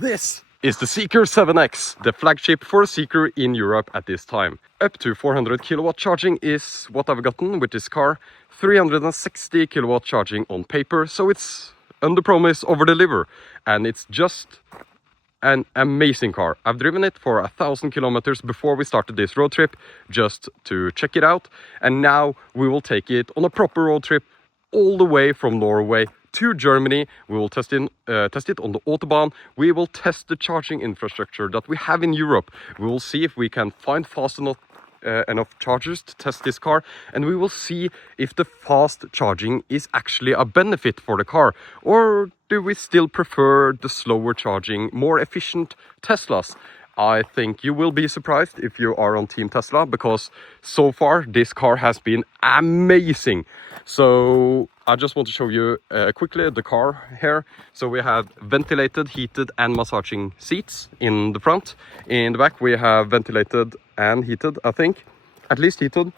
This is the Zeekr 7X, the flagship for Zeekr in Europe at this time. Up to 400 kilowatt charging is what I've gotten with this car. 360 kilowatt charging on paper, so it's under promise, over deliver. And it's just an amazing car. I've driven it for 1,000 kilometers before we started this road trip, just to check it out. And now we will take it on a proper road trip all the way from Norway to Germany. We will test it on the Autobahn. We will test the charging infrastructure that we have in Europe. We will see if we can find fast enough chargers to test this car, and we will see if the fast charging is actually a benefit for the car, or do we still prefer the slower charging, more efficient Teslas. I think you will be surprised if you are on Team Tesla, because so far this car has been amazing. So I just want to show you quickly the car here. So we have ventilated, heated and massaging seats in the front. In the back we have ventilated and heated, I think, at least heated.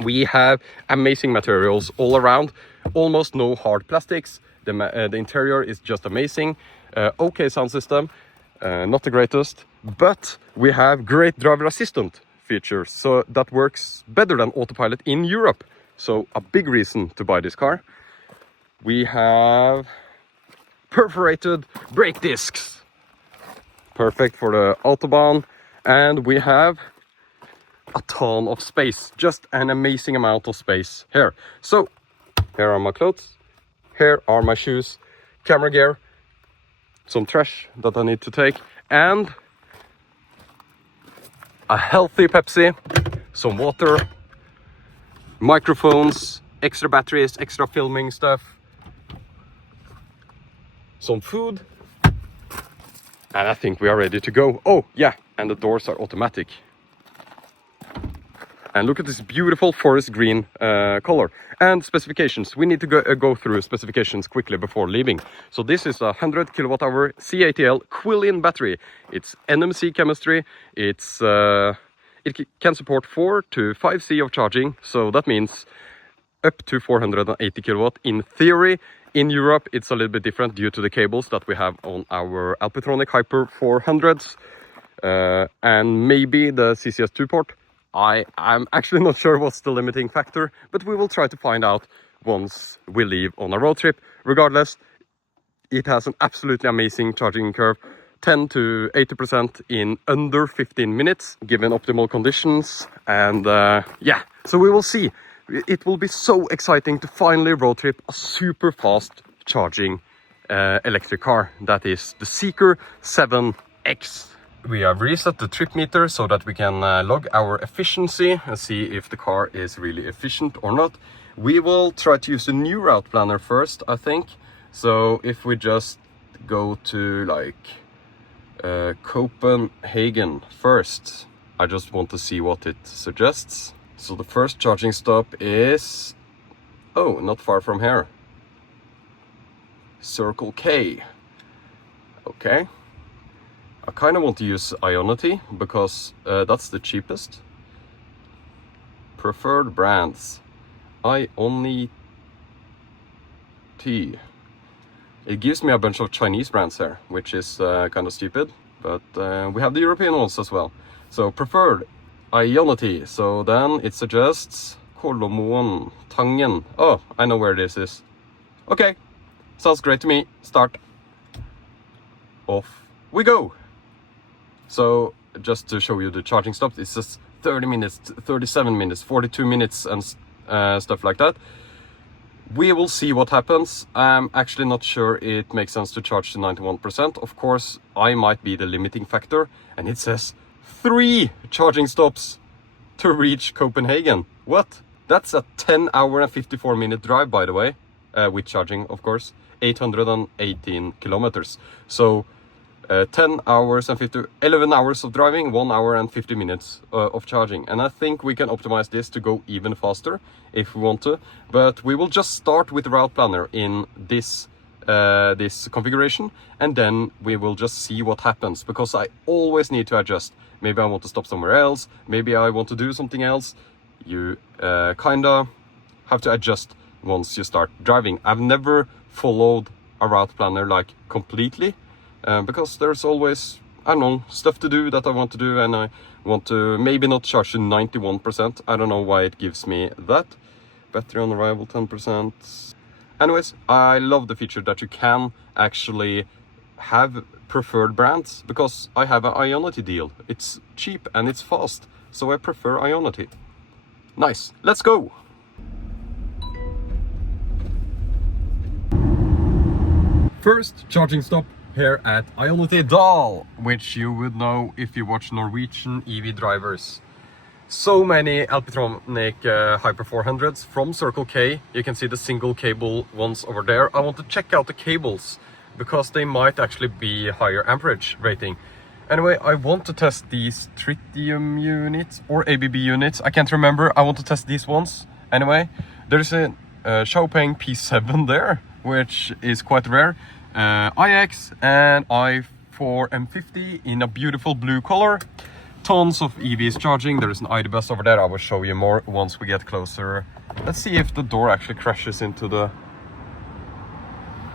We have amazing materials all around, almost no hard plastics. The interior is just amazing. Okay sound system. Not the greatest, but we have great driver assistant features, so that works better than autopilot in Europe. So a big reason to buy this car. We have perforated brake discs, perfect for the Autobahn, and we have a ton of space, just an amazing amount of space here. So here are my clothes, here are my shoes, camera gear, some trash that I need to take, and a healthy Pepsi, some water, microphones, extra batteries, extra filming stuff, some food, and I think we are ready to go. Oh yeah, and the doors are automatic. And look at this beautiful forest green color. And specifications. We need to go through specifications quickly before leaving. So this is a 100 kilowatt hour CATL Quillian battery. It's NMC chemistry. It can support 4 to 5C of charging. So that means up to 480 kilowatt in theory. In Europe, it's a little bit different due to the cables that we have on our Alpitronic Hyper 400s. And maybe the CCS2 port. I'm actually not sure what's the limiting factor, but we will try to find out once we leave on a road trip. Regardless, it has an absolutely amazing charging curve, 10 to 80% in under 15 minutes, given optimal conditions. And yeah, so we will see. It will be so exciting to finally road trip a super fast charging electric car. That is the Zeekr 7X. We have reset the trip meter so that we can log our efficiency and see if the car is really efficient or not. We will try to use the new route planner first, I think. So if we just go to like Copenhagen first, I just want to see what it suggests. So the first charging stop is, oh, not far from here. Circle K. Okay. I kind of want to use Ionity because that's the cheapest. Preferred brands. Ionity. It gives me a bunch of Chinese brands here, which is kind of stupid. But we have the European ones as well. So preferred Ionity. So then it suggests Kolomoen, Tangen. Oh, I know where this is. Okay, sounds great to me. Start. Off we go. So just to show you the charging stops, it says 30 minutes, 37 minutes, 42 minutes and stuff like that. We will see what happens. I'm actually not sure it makes sense to charge to 91%. Of course, I might be the limiting factor. And it says 3 charging stops to reach Copenhagen. What? That's a 10 hour and 54 minute drive, by the way, with charging, of course, 818 kilometers. So 10 hours and 11 hours of driving, 1 hour and 50 minutes of charging. And I think we can optimize this to go even faster if we want to. But we will just start with the route planner in this configuration, and then we will just see what happens, because I always need to adjust. Maybe I want to stop somewhere else, maybe I want to do something else. You kinda have to adjust once you start driving. I've never followed a route planner like completely. because there's always, I don't know, stuff to do that I want to do, and I want to maybe not charge to 91%. I don't know why it gives me that. Battery on arrival 10%. Anyways, I love the feature that you can actually have preferred brands, because I have an Ionity deal. It's cheap and it's fast, so I prefer Ionity. Nice, let's go! First charging stop here at Ionity Dal, which you would know if you watch Norwegian EV drivers. So many Alpitronic Hyper 400s from Circle K. You can see the single cable ones over there. I want to check out the cables, because they might actually be higher amperage rating. Anyway, I want to test these tritium units or ABB units. I can't remember. I want to test these ones. Anyway, there's a Xiaopeng P7 there, which is quite rare. iX and i4 M50 in a beautiful blue color. Tons of EVs charging. There's an ID bus over there. I will show you more once we get closer. Let's see if the door actually crashes into the...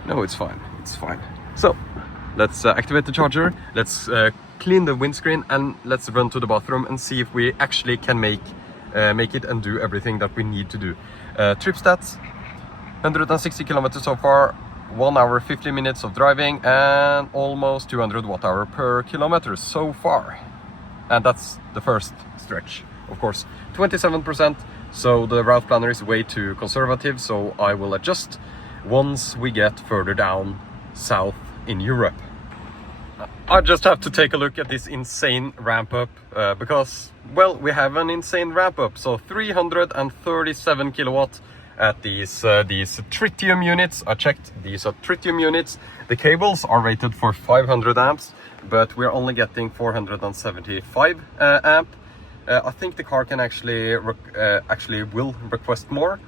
No, it's fine. It's fine. So, let's activate the charger. Let's clean the windscreen, and let's run to the bathroom and see if we actually can make it and do everything that we need to do. Trip stats: 160 kilometers so far, 1 hour 50 minutes of driving, and almost 200 watt-hour per kilometer so far. And that's the first stretch, of course. 27%, so the route planner is way too conservative, so I will adjust once we get further down south in Europe. I just have to take a look at this insane ramp up, because, well, we have an insane ramp up. So 337 kilowatt at these tritium units. I checked, these are tritium units. The cables are rated for 500 amps, but we're only getting 475 amp. I think the car can actually will request more.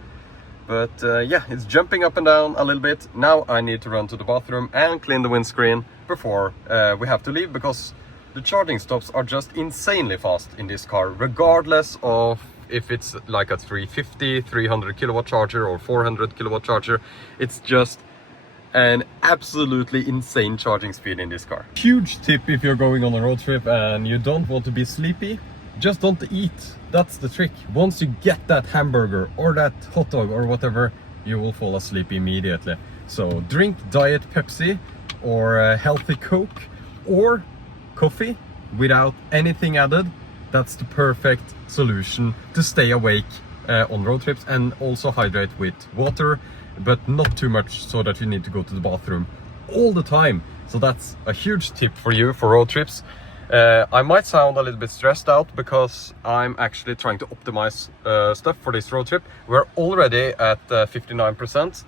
But yeah, it's jumping up and down a little bit. Now I need to run to the bathroom and clean the windscreen before we have to leave, because the charging stops are just insanely fast in this car, regardless of if it's like a 350, 300 kilowatt charger or 400 kilowatt charger. It's just an absolutely insane charging speed in this car. Huge tip if you're going on a road trip and you don't want to be sleepy: just don't eat. That's the trick. Once you get that hamburger or that hot dog or whatever, you will fall asleep immediately. So drink Diet Pepsi or a healthy Coke or coffee without anything added. That's the perfect solution to stay awake on road trips, and also hydrate with water, but not too much so that you need to go to the bathroom all the time. So that's a huge tip for you for road trips. I might sound a little bit stressed out because I'm actually trying to optimize stuff for this road trip. We're already at 59%.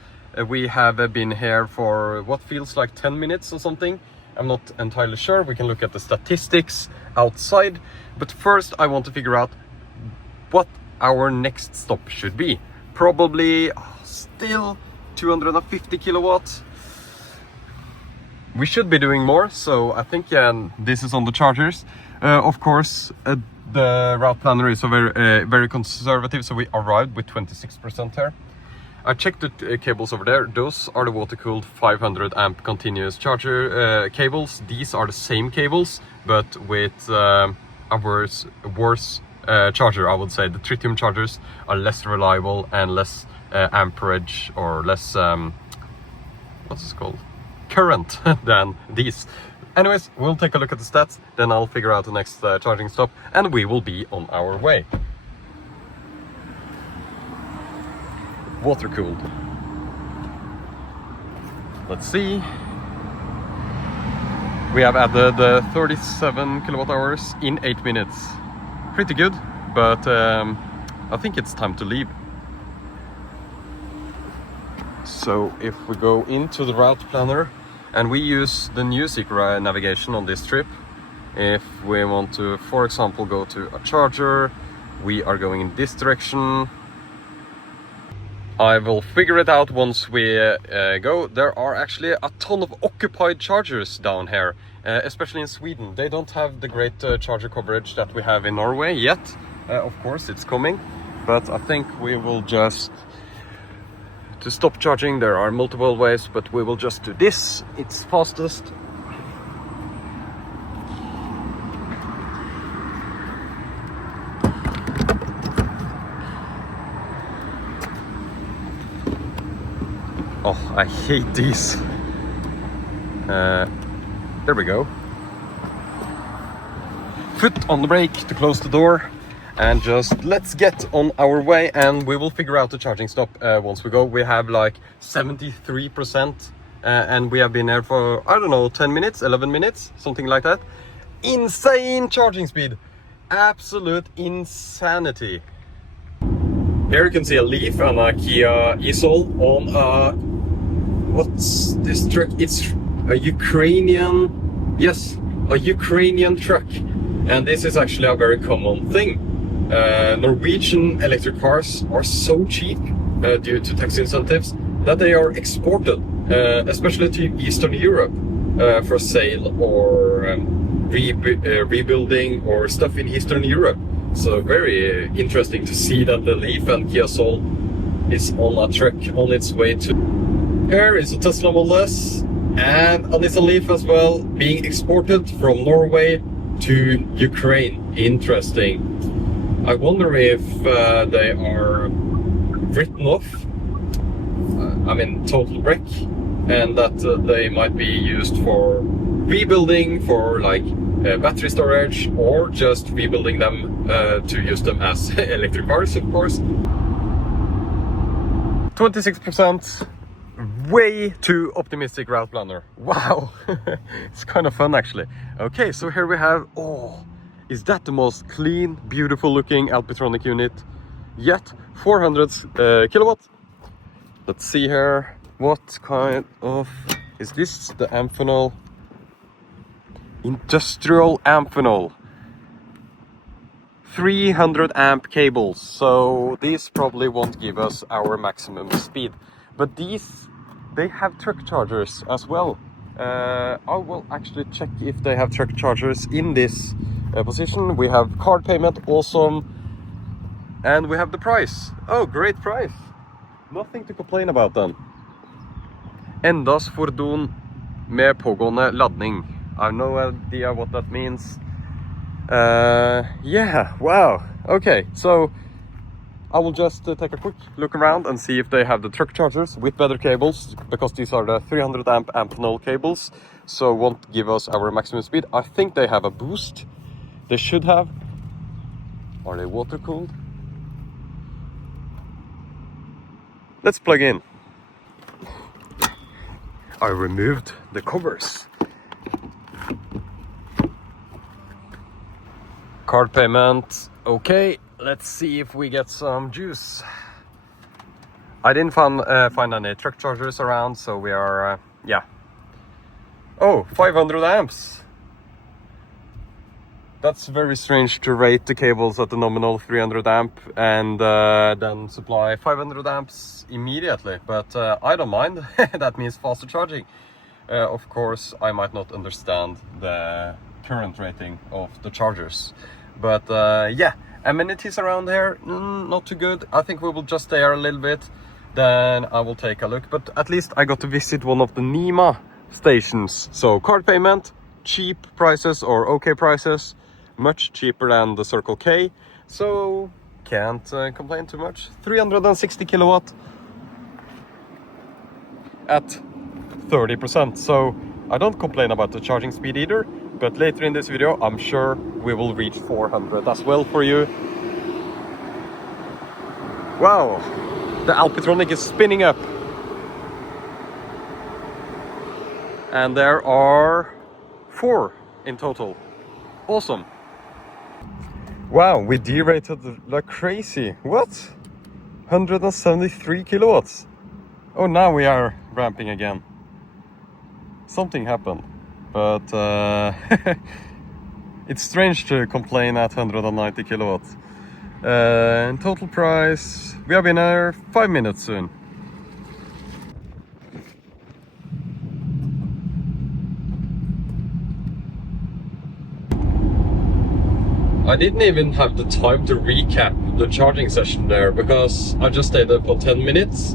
We have been here for what feels like 10 minutes or something. I'm not entirely sure. We can look at the statistics outside. But first I want to figure out what our next stop should be. Probably still 250 kilowatts. We should be doing more, so I think this is on the chargers. Of course, the route planner is very conservative, so we arrived with 26% here. I checked the cables over there. Those are the water-cooled 500 amp continuous charger cables. These are the same cables, but with a worse charger, I would say. The tritium chargers are less reliable and less amperage, or less what's it called, current than these. Anyways, we'll take a look at the stats, then I'll figure out the next charging stop, and we will be on our way. Water cooled. Let's see. We have added 37 kilowatt hours in 8 minutes. Pretty good, but I think it's time to leave. So if we go into the route planner, and we use the new Zeekr navigation on this trip. If we want to, for example, go to a charger, we are going in this direction. I will figure it out once we go. There are actually a ton of occupied chargers down here, especially in Sweden. They don't have the great charger coverage that we have in Norway yet. Of course, it's coming, but I think we will just... To stop charging, there are multiple ways, but we will just do this. It's fastest. I hate these. There we go. Foot on the brake to close the door, and just let's get on our way, and we will figure out the charging stop once we go. We have like 73%, and we have been there for, I don't know, 10 minutes, 11 minutes, something like that. Insane charging speed, absolute insanity. Here you can see a Leaf and a Kia e-Soul on a, what's this truck? It's a Ukrainian, yes, a Ukrainian truck. And this is actually a very common thing. Norwegian electric cars are so cheap due to tax incentives that they are exported, especially to Eastern Europe, for sale or rebuilding or stuff in Eastern Europe. So very interesting to see that the Leaf and Kia Soul is on a truck on its way to... Here is a Tesla Model S and a Nissan Leaf as well, being exported from Norway to Ukraine. Interesting. I wonder if they are written off, I mean total wreck, and that they might be used for rebuilding, for like battery storage, or just rebuilding them to use them as electric cars, of course. 26%. Way too optimistic route planner. Wow. It's kind of fun actually. Okay, so here we have, oh, is that the most clean, beautiful looking Alpitronic unit yet? 400 kilowatts. Let's see here, what kind of, is this the Amphenol? Industrial Amphenol. 300 amp cables, so these probably won't give us our maximum speed. But these, they have truck chargers as well. I will actually check if they have truck chargers in this position. We have card payment, awesome. And we have the price. Oh, great price. Nothing to complain about then. Endas fordon med pågående ladning. I have no idea what that means. Yeah, wow. Okay, so I will just take a quick look around and see if they have the truck chargers with better cables, because these are the 300 amp Amphenol cables, so won't give us our maximum speed. I think they have a boost. They should have. Are they water cooled? Let's plug in. I removed the covers. Card payment, okay. Let's see if we get some juice. I didn't find any truck chargers around, so we are, yeah. Oh, 500 amps. That's very strange to rate the cables at the nominal 300 amp and then supply 500 amps immediately. But I don't mind. That means faster charging. Of course, I might not understand the current rating of the chargers. But yeah, amenities around here, not too good. I think we will just stay here a little bit, then I will take a look. But at least I got to visit one of the NEMA stations. So card payment, cheap prices or okay prices, much cheaper than the Circle K. So can't complain too much. 360 kilowatt at 30%. So I don't complain about the charging speed either. But later in this video, I'm sure we will reach 400 as well for you. Wow, the Alpitronic is spinning up. And there are 4 in total. Awesome. Wow, we derated like crazy. What? 173 kilowatts. Oh, now we are ramping again. Something happened. But it's strange to complain at 190 kilowatts. And total price, we have been here 5 minutes soon. I didn't even have the time to recap the charging session there, because I just stayed there for 10 minutes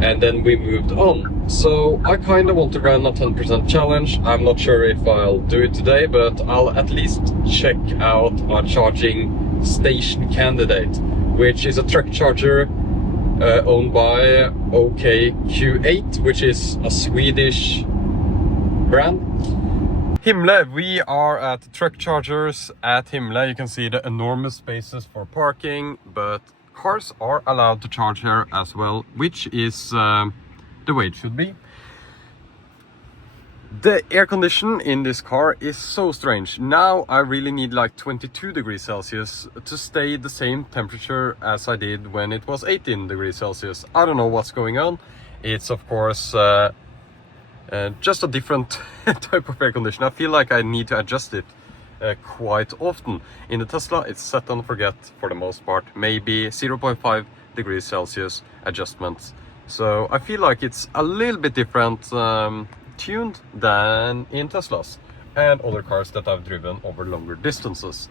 and then we moved on. So I kind of want to run a 10% challenge. I'm not sure if I'll do it today, but I'll at least check out a charging station candidate, which is a truck charger owned by OKQ8, which is a Swedish brand. Himle, we are at truck chargers at Himle. You can see the enormous spaces for parking, but cars are allowed to charge here as well, which is the way it should be. The air condition in this car is so strange. Now I really need like 22 degrees Celsius to stay the same temperature as I did when it was 18 degrees Celsius. I don't know what's going on. It's of course just a different type of air conditioner. I feel like I need to adjust it quite often. In the Tesla it's set and forget for the most part. Maybe 0.5 degrees Celsius adjustments. So I feel like it's a little bit different tuned than in Teslas and other cars that I've driven over longer distances.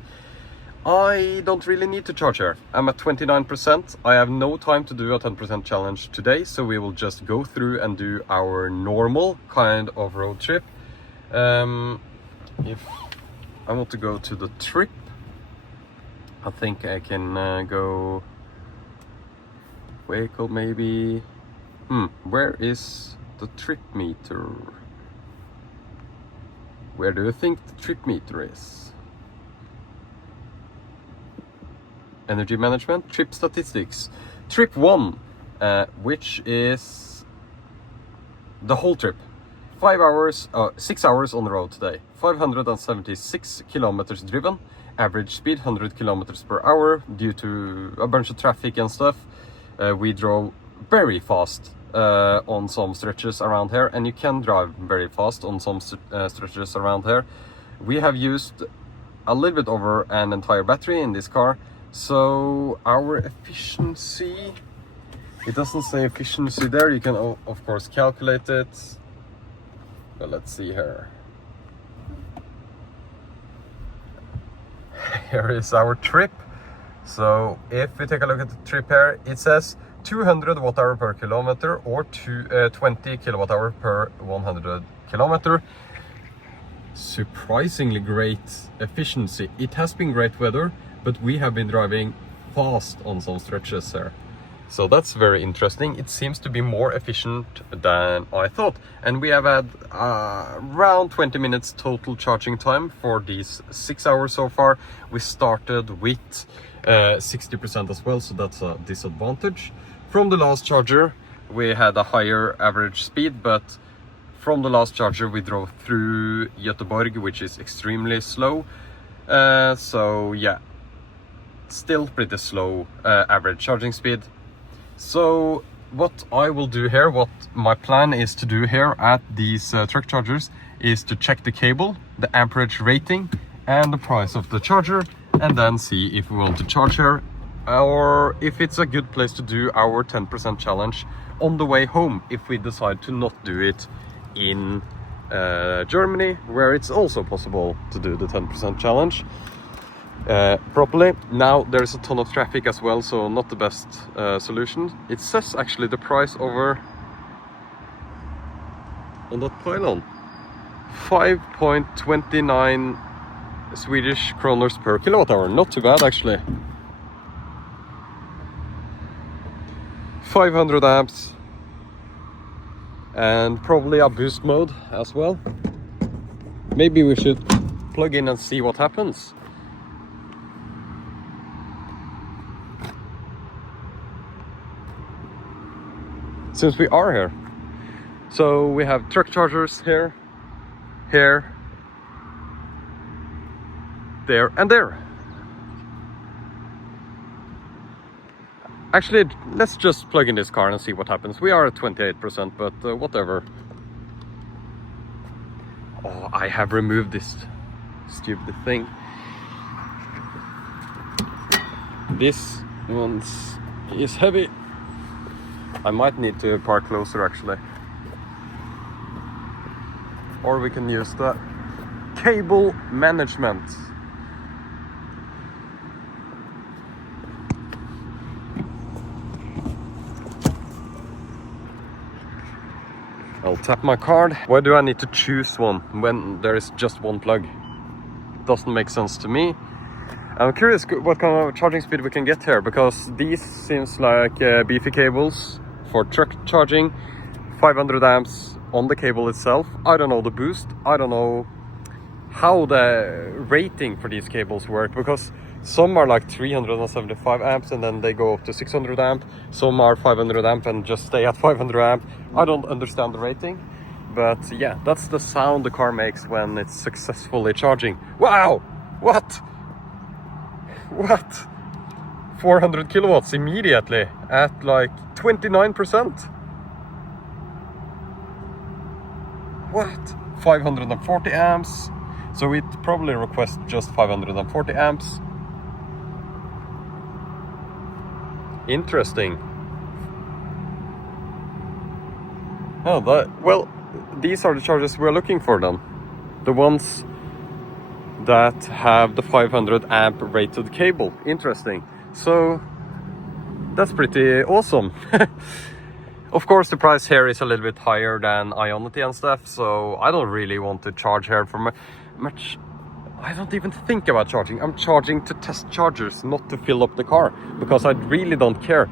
I don't really need to charge here. I'm at 29%. I have no time to do a 10% challenge today, so we will just go through and do our normal kind of road trip. If I want to go to the trip, I think I can go vehicle maybe. Where is the trip meter? Where do you think the trip meter is? Energy management, trip statistics. Trip 1, which is the whole trip. 6 hours on the road today. 576 kilometers driven. Average speed 100 kilometers per hour due to a bunch of traffic and stuff. We drove very fast on some stretches around here, and you can drive very fast on some stretches around here. We have used a little bit over an entire battery in this car, so our efficiency, it doesn't say efficiency there. You can of course calculate it, but let's see here. Here is our trip. So if we take a look at the trip here, it says 200 watt-hour per kilometer or 20 kilowatt-hour per 100 kilometer. Surprisingly great efficiency. It has been great weather, but we have been driving fast on some stretches there. So that's very interesting. It seems to be more efficient than I thought. And we have had around 20 minutes total charging time for these 6 hours so far. We started with 60% as well, so that's a disadvantage. From the last charger we had a higher average speed, but from the last charger we drove through Göteborg, which is extremely slow. So yeah, still pretty slow average charging speed. So what I will do here, what my plan is to do here at these truck chargers, is to check the cable, the amperage rating and the price of the charger, and then see if we want to charge here or if it's a good place to do our 10% challenge on the way home, if we decide to not do it in Germany, where it's also possible to do the 10% challenge properly. Now there's a ton of traffic as well, so not the best solution. It says actually the price over on that pylon, 5.29 Swedish kronors per kilowatt hour. Not too bad actually. 500 amps and probably a boost mode as well. Maybe we should plug in and see what happens. Since we are here, so we have truck chargers here, here, there and there. Actually, let's just plug in this car and see what happens. We are at 28%, but whatever. Oh, I have removed this stupid thing. This one is heavy. I might need to park closer actually. Or we can use the cable management. I'll tap my card. Why do I need to choose one when there is just one plug? It doesn't make sense to me. I'm curious what kind of charging speed we can get here, because these seems like beefy cables for truck charging. 500 amps on the cable itself. I don't know the boost. I don't know how the rating for these cables work, because some are like 375 amps and then they go up to 600 amp. Some are 500 amp and just stay at 500 amp. I don't understand the rating, but yeah, that's the sound the car makes when it's successfully charging. Wow! What? 400 kilowatts immediately at like 29%. What? 540 amps. So it probably requests just 540 amps. Interesting. Oh, well, these are the chargers we're looking for then. The ones that have the 500 amp rated cable. Interesting. So that's pretty awesome. Of course, the price here is a little bit higher than Ionity and stuff, so I don't really want to charge here for much. I don't even think about charging. I'm charging to test chargers, not to fill up the car, because I really don't care.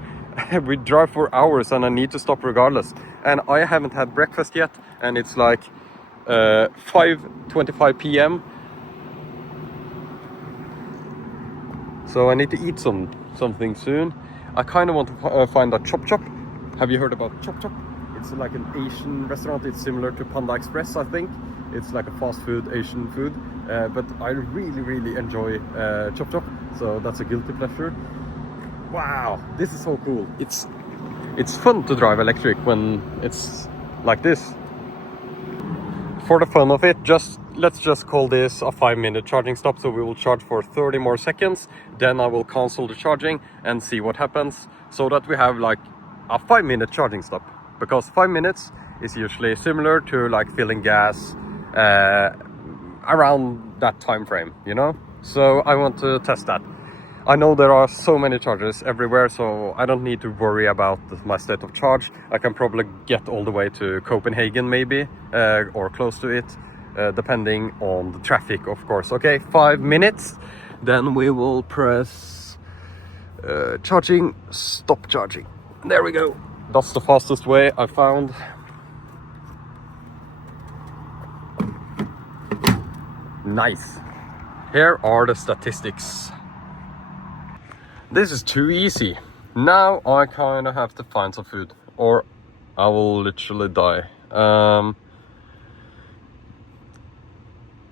We drive for hours and I need to stop regardless. And I haven't had breakfast yet, and it's like 5:25 p.m. So I need to eat something soon. I kind of want to find a Chop Chop. Have you heard about Chop Chop? It's like an Asian restaurant. It's similar to Panda Express, I think. It's like a fast food Asian food, but I really enjoy Chop Chop, so that's a guilty pleasure. Wow, this is so cool. It's fun to drive electric when it's like this. For the fun of it, let's just call this a 5-minute charging stop. So we will charge for 30 more seconds, then I will cancel the charging and see what happens, so that we have like a 5-minute charging stop, because 5 minutes is usually similar to like filling gas around that time frame, you know. So I want to test that. I know there are so many chargers everywhere, so I don't need to worry about my state of charge. I can probably get all the way to Copenhagen maybe, or close to it, depending on the traffic, of course. Okay, 5 minutes, then we will press charging, stop charging. There we go. That's the fastest way I found. Nice. Here are the statistics. This is too easy. Now I kind of have to find some food, or I will literally die.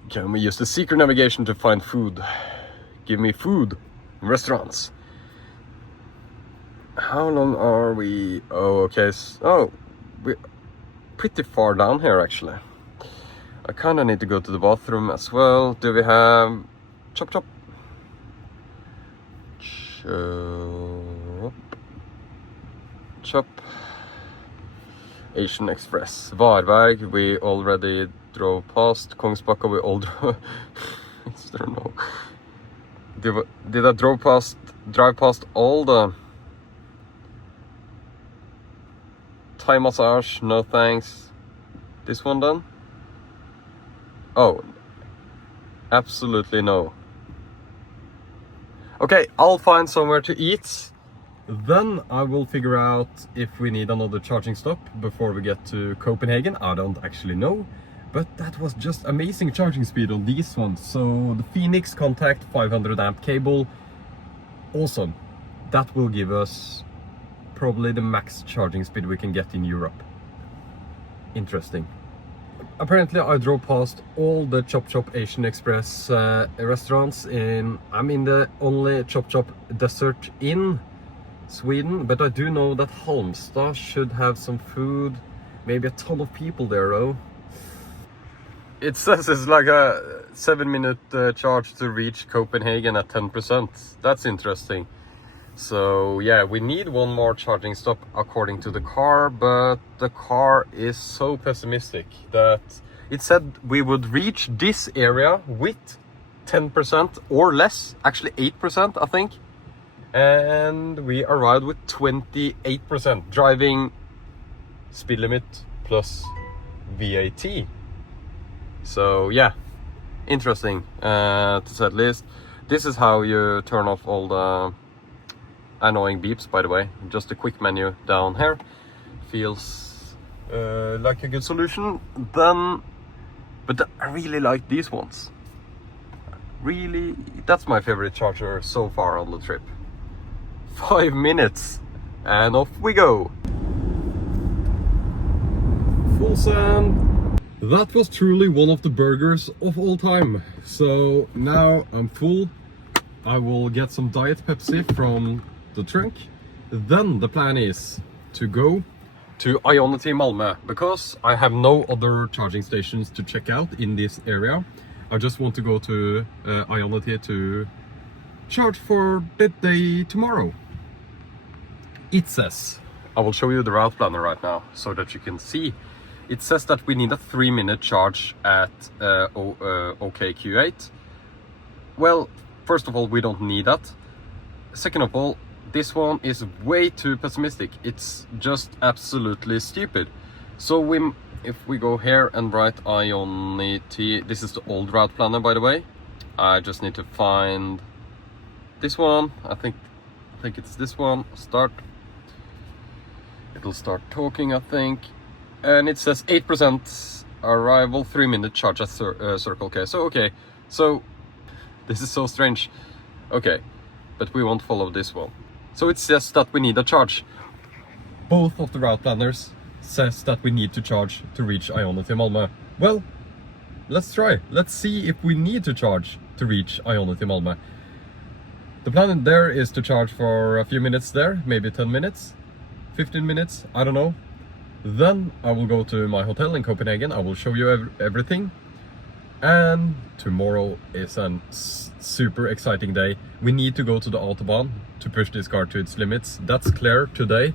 Can we use the Zeekr navigation to find food? Give me food. Restaurants. How long are we? Oh, okay. Oh, we're pretty far down here actually. I kind of need to go to the bathroom as well. Do we have Chop Chop? Chop. Asian Express. Varberg, we already drove past. Kongsbacka, we all drove. I don't know. Did I drive past all the Thai massage? No thanks. This one done? Oh, absolutely no. Okay, I'll find somewhere to eat. Then I will figure out if we need another charging stop before we get to Copenhagen. I don't actually know, but that was just amazing charging speed on these ones. So the Phoenix Contact 500 amp cable, awesome. That will give us probably the max charging speed we can get in Europe. Interesting. Apparently I drove past all the Chop Chop Asian Express restaurants I'm in the only Chop Chop desert in Sweden, but I do know that Halmstad should have some food. Maybe a ton of people there though. It says it's like a 7-minute charge to reach Copenhagen at 10%. That's interesting. So yeah, we need one more charging stop according to the car, but the car is so pessimistic that it said we would reach this area with 10% or less, actually 8% I think, and we arrived with 28%, driving speed limit plus VAT. So yeah, interesting to say at least. This is how you turn off all the annoying beeps, by the way. Just a quick menu down here. Feels like a good solution. Then, but I really like these ones. Really, that's my favorite charger so far on the trip. 5 minutes and off we go. Full send. That was truly one of the burgers of all time. So now I'm full. I will get some Diet Pepsi from the trunk. Then the plan is to go to Ionity Malmö, because I have no other charging stations to check out in this area. I just want to go to Ionity to charge for the day tomorrow. It says, I will show you the route planner right now so that you can see. It says that we need a 3-minute charge at OKQ8. Well, first of all, we don't need that. Second of all, this one is way too pessimistic. It's just absolutely stupid. So if we go here and write Ionity, this is the old route planner, by the way. I just need to find this one. I think it's this one. Start. It'll start talking, I think. And it says 8% arrival, 3-minute charge at Circle K. So, okay. So, this is so strange. Okay. But we won't follow this one. So it says that we need a charge. Both of the route planners says that we need to charge to reach Ionity Malmö. Well, let's try. Let's see if we need to charge to reach Ionity Malmö. The plan there is to charge for a few minutes there, maybe 10 minutes, 15 minutes, I don't know. Then I will go to my hotel in Copenhagen. I will show you everything. And tomorrow is a super exciting day. We need to go to the Autobahn to push this car to its limits. That's clear today.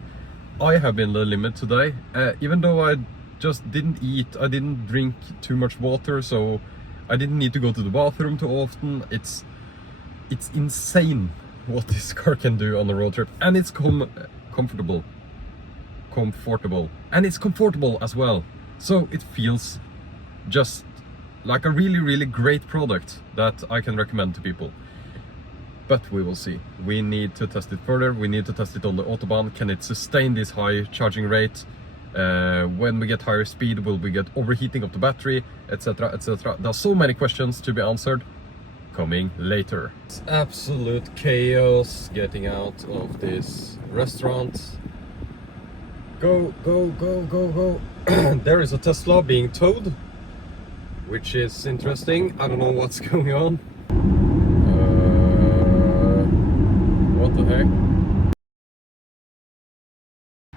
I have been the limit today. Even though I just didn't eat, I didn't drink too much water, so I didn't need to go to the bathroom too often. It's insane what this car can do on a road trip. And it's comfortable. And it's comfortable as well. So it feels just like a really, really great product that I can recommend to people. But we will see. We need to test it further. We need to test it on the Autobahn. Can it sustain this high charging rate? When we get higher speed, will we get overheating of the battery, etc, etc. There's so many questions to be answered coming later. It's absolute chaos getting out of this restaurant. Go, go, go, go, go. There is a Tesla being towed, which is interesting. I don't know what's going on. What the heck?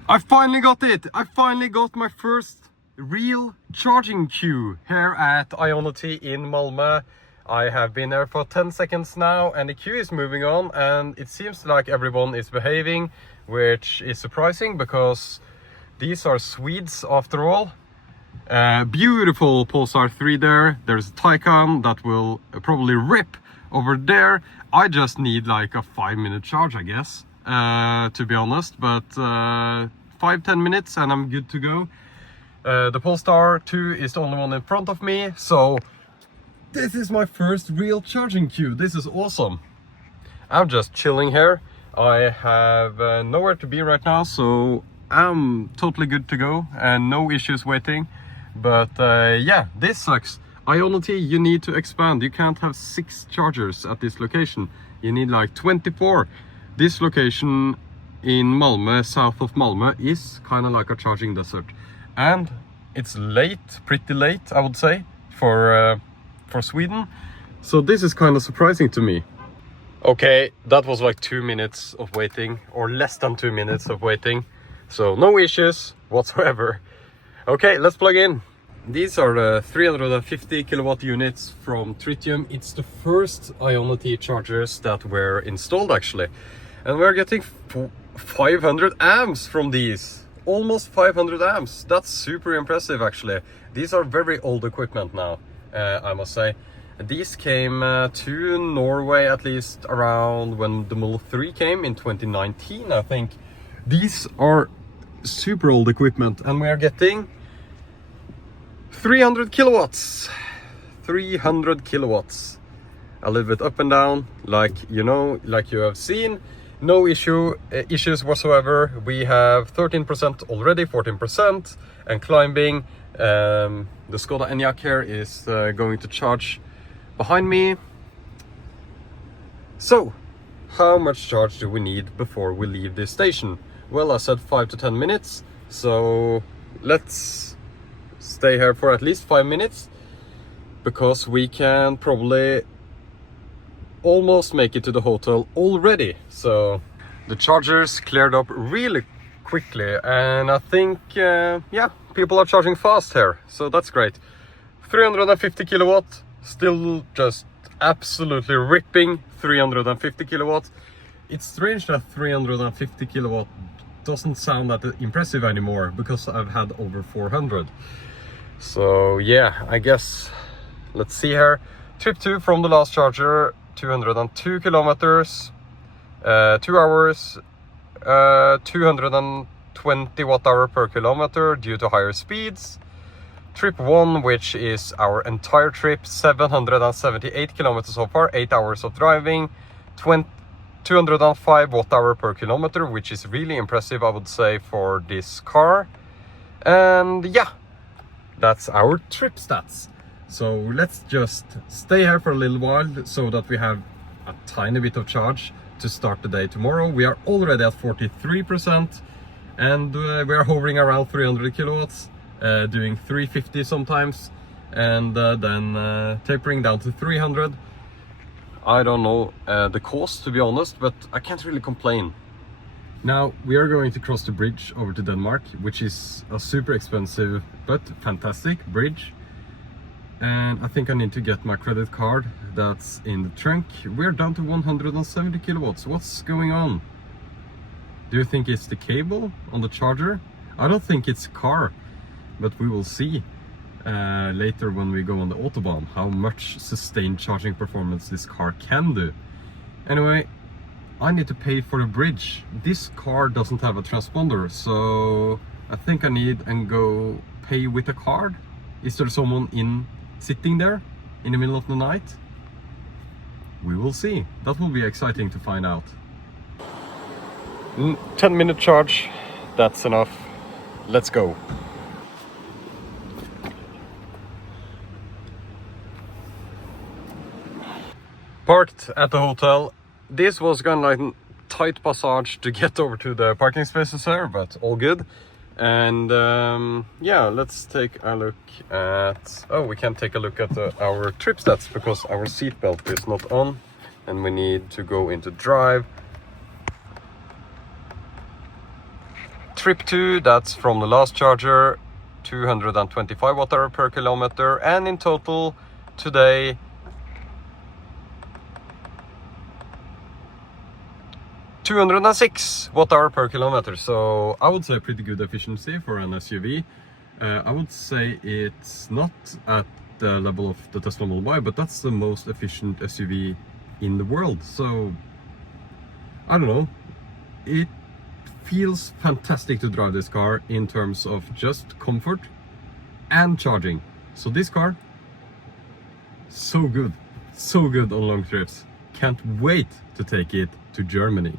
I finally got it! I finally got my first real charging queue here at Ionity in Malmö. I have been there for 10 seconds now and the queue is moving on, and it seems like everyone is behaving, which is surprising because these are Swedes after all. Beautiful Pulsar 3 there. There's a Taycan that will probably rip over there. I just need like a 5-minute charge, I guess, to be honest, but 5-10 minutes and I'm good to go. The Polestar 2 is the only one in front of me, so this is my first real charging queue. This is awesome. I'm just chilling here. I have nowhere to be right now, so I'm totally good to go and no issues waiting. But yeah, this sucks. Ionity, you need to expand. You can't have 6 chargers at this location. You need like 24. This location in Malmö, south of Malmö, is kind of like a charging desert. And it's late, pretty late, I would say, for Sweden. So this is kind of surprising to me. Okay, that was like 2 minutes of waiting, or less than 2 minutes of waiting. So no issues whatsoever. Okay, let's plug in. These are the 350 kilowatt units from Tritium. It's the first Ionity chargers that were installed actually. And we're getting 500 amps from these. Almost 500 amps. That's super impressive actually. These are very old equipment now, I must say. These came to Norway at least around when the Model 3 came in 2019, I think. These are super old equipment and we are getting 300 kilowatts. 300 kilowatts. a little bit up and down, like you know, like you have seen. No issues whatsoever. We have 13% already, 14%, and climbing. The Skoda Enyaq here is going to charge behind me. So, how much charge do we need before we leave this station? Well, I said 5 to 10 minutes, so let's stay here for at least 5 minutes, because we can probably almost make it to the hotel already. So the chargers cleared up really quickly, and I think yeah, people are charging fast here, so that's great. 350 kilowatt, still just absolutely ripping 350 kilowatt. It's strange that 350 kilowatt doesn't sound that impressive anymore, because I've had over 400. So yeah, I guess let's see here. Trip 2 from the last charger, 202 kilometers, 2 hours, 220 watt-hour per kilometer due to higher speeds. Trip 1, which is our entire trip, 778 kilometers so far, 8 hours of driving, 205 watt-hour per kilometer, which is really impressive, I would say, for this car. And yeah, that's our trip stats. So let's just stay here for a little while so that we have a tiny bit of charge to start the day tomorrow. We are already at 43%, and we are hovering around 300 kilowatts, doing 350 sometimes, and then tapering down to 300. I don't know the cost, to be honest, but I can't really complain. Now we are going to cross the bridge over to Denmark, which is a super expensive but fantastic bridge. And I think I need to get my credit card that's in the trunk. We're down to 170 kilowatts. What's going on? Do you think it's the cable on the charger? I don't think it's a car, but we will see later when we go on the Autobahn how much sustained charging performance this car can do. Anyway, I need to pay for a bridge. This car doesn't have a transponder, so I think I need and go pay with a card. Is there someone sitting there in the middle of the night? We will see. That will be exciting to find out. 10-minute charge, that's enough. Let's go. Parked at the hotel. This was kind of like a tight passage to get over to the parking spaces here, but all good. And yeah, let's take a look at, oh, we can take a look at our trip stats, because our seatbelt is not on and we need to go into drive. Trip 2, that's from the last charger, 225 watt-hour per kilometer, and in total today 206 watt-hour per kilometer. So I would say pretty good efficiency for an SUV. I would say it's not at the level of the Tesla Model Y, but that's the most efficient SUV in the world. So I don't know, it feels fantastic to drive this car in terms of just comfort and charging. So this car, so good on long trips. Can't wait to take it to Germany.